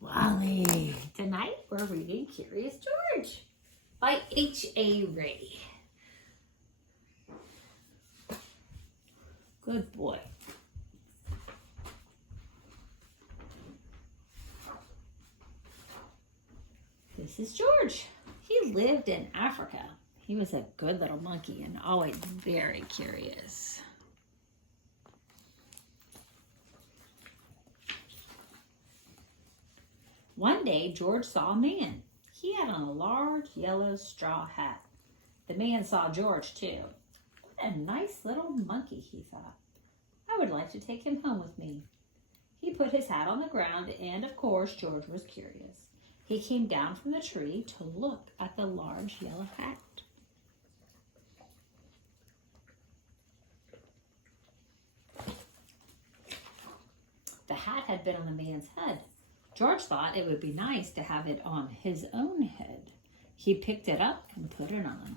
Wally. Tonight we're reading Curious George by H.A. Ray. Good boy. This is George. He lived in Africa. He was a good little monkey and always very curious. One day, George saw a man. He had on a large yellow straw hat. The man saw George, too. What a nice little monkey, he thought. I would like to take him home with me. He put his hat on the ground, and of course, George was curious. He came down from the tree to look at the large yellow hat. The hat had been on the man's head. George thought it would be nice to have it on his own head. He picked it up and put it on.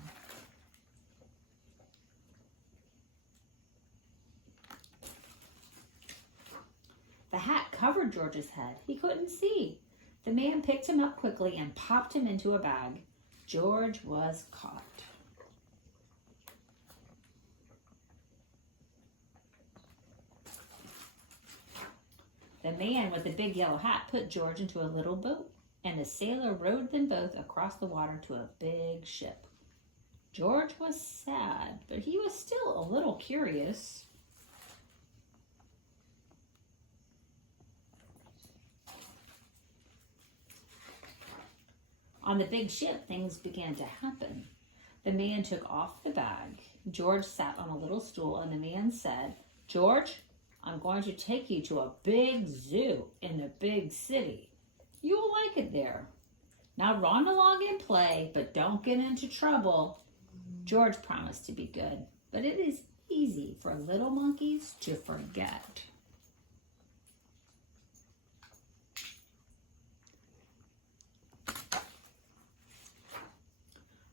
The hat covered George's head. He couldn't see. The man picked him up quickly and popped him into a bag. George was caught. The man with the big yellow hat put George into a little boat, and a sailor rowed them both across the water to a big ship. George was sad, but he was still a little curious. On the big ship, things began to happen. The man took off the bag. George sat on a little stool, and the man said, "George, I'm going to take you to a big zoo in the big city. You will like it there. Now run along and play, but don't get into trouble." George promised to be good, but it is easy for little monkeys to forget.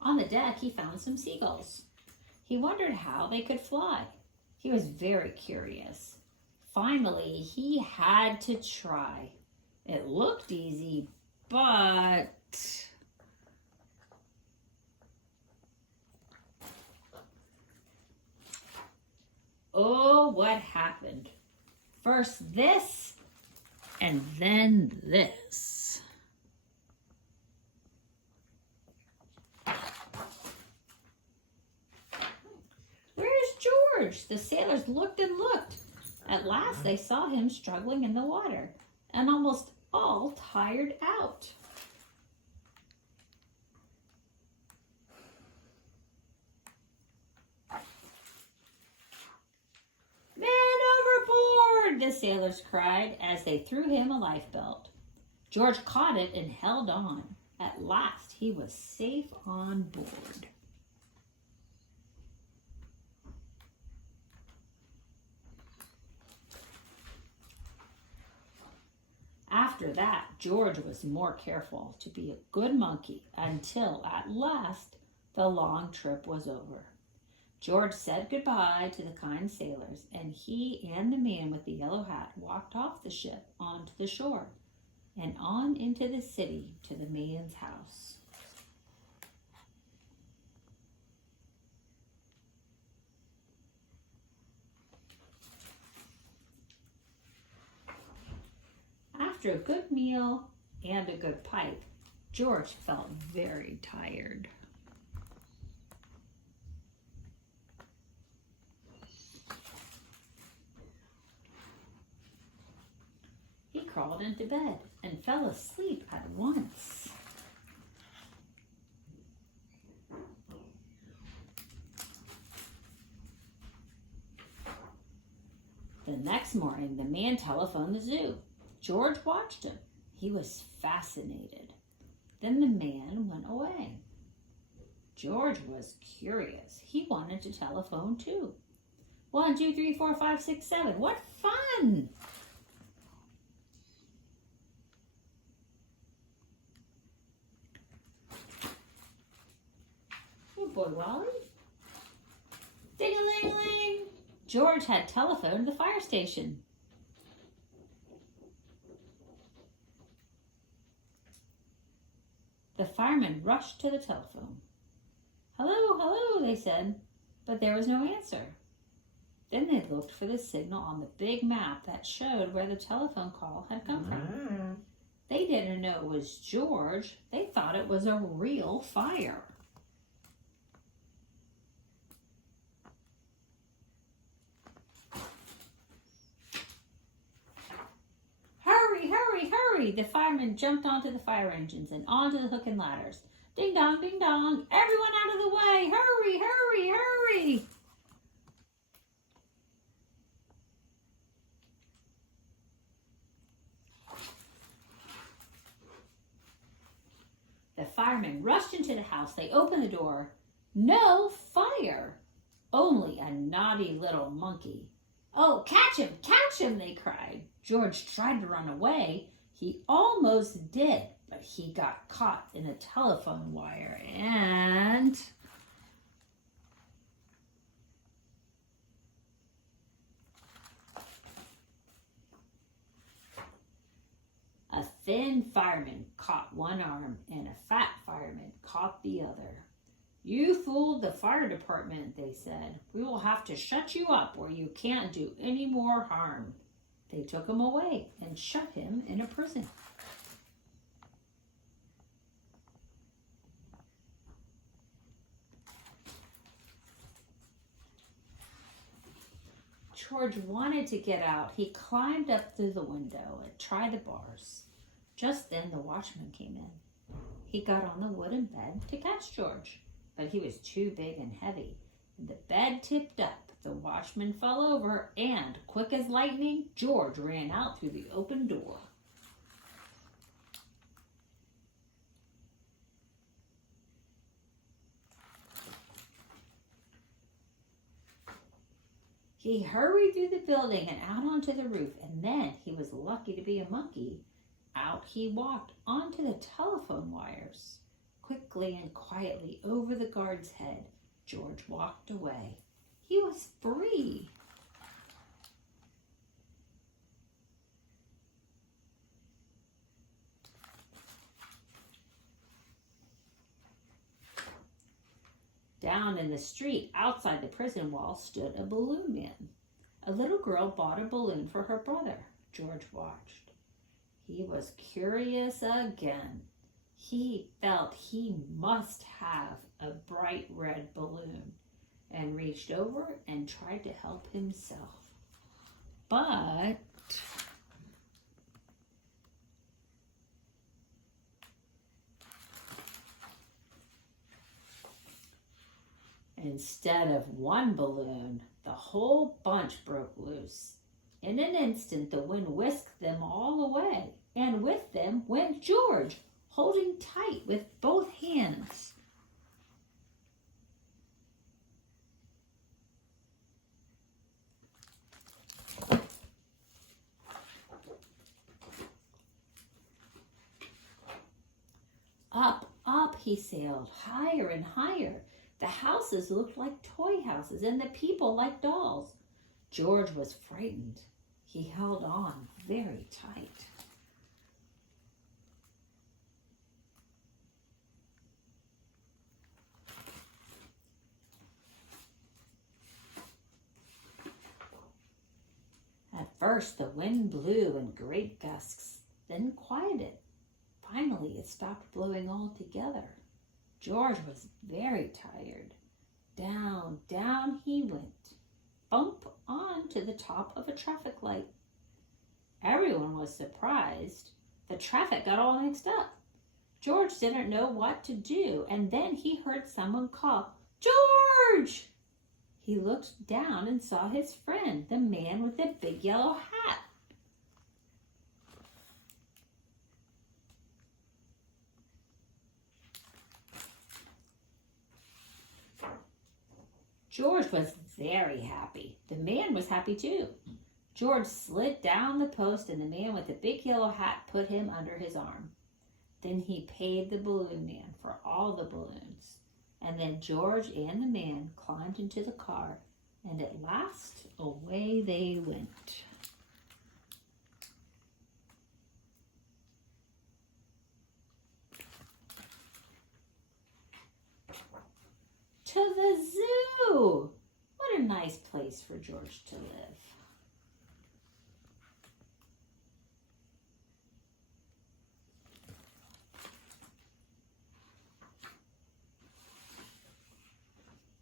On the deck, he found some seagulls. He wondered how they could fly. He was very curious. Finally, he had to try. It looked easy, but... oh, what happened? First this, and then this. Where's George? The sailors looked and looked. At last they saw him struggling in the water and almost all tired out. "Man overboard!" the sailors cried as they threw him a lifebelt. George caught it and held on. At last he was safe on board. After that, George was more careful to be a good monkey until at last the long trip was over. George said goodbye to the kind sailors, and he and the man with the yellow hat walked off the ship onto the shore and on into the city to the man's house. After a good meal and a good pipe, George felt very tired. He crawled into bed and fell asleep at once. The next morning, the man telephoned the zoo. George watched him. He was fascinated. Then the man went away. George was curious. He wanted to telephone too. 1, 2, 3, 4, 5, 6, 7. What fun! Good boy, Wally. Ding-a-ling-a-ling. George had telephoned the fire station. The firemen rushed to the telephone. "Hello, hello," they said, but there was no answer. Then they looked for the signal on the big map that showed where the telephone call had come from. They didn't know it was George. They thought it was a real fire. "Hurry, hurry, hurry!" The firemen jumped onto the fire engines and onto the hook and ladders. "Ding dong, ding dong! Everyone out of the way! Hurry, hurry, hurry!" The firemen rushed into the house. They opened the door. No fire! Only a naughty little monkey. "Oh, catch him!" they cried. George tried to run away. He almost did, but he got caught in a telephone wire and... A thin fireman caught one arm and a fat fireman caught the other. "You fooled the fire department," they said. "We will have to shut you up or you can't do any more harm." They took him away and shut him in a prison. George wanted to get out. He climbed up through the window and tried the bars. Just then the watchman came in. He got on the wooden bed to catch George, but he was too big and heavy. The bed tipped up, the watchman fell over, and, quick as lightning, George ran out through the open door. He hurried through the building and out onto the roof, and then he was lucky to be a monkey. Out he walked onto the telephone wires. Quickly and quietly over the guard's head, George walked away. He was free. Down in the street outside the prison wall stood a balloon man. A little girl bought a balloon for her brother. George watched. He was curious again. He felt he must have a bright red balloon and reached over and tried to help himself. But instead of one balloon, the whole bunch broke loose. In an instant, the wind whisked them all away, and with them went George, holding tight with both hands. Up, up he sailed, higher and higher. The houses looked like toy houses, and the people like dolls. George was frightened. He held on very tight. At first, the wind blew in great gusts, then quieted. Finally, it stopped blowing altogether. George was very tired. Down, down he went, bump on to the top of a traffic light. Everyone was surprised. The traffic got all mixed up. George didn't know what to do, and then he heard someone call, "George!" He looked down and saw his friend, the man with the big yellow hat. George was very happy. The man was happy too. George slid down the post and the man with the big yellow hat put him under his arm. Then he paid the balloon man for all the balloons. And then George and the man climbed into the car, and at last away they went. place for George to live.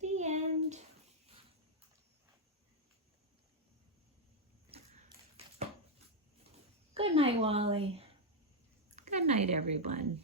The end. Good night, Wally. Good night, everyone.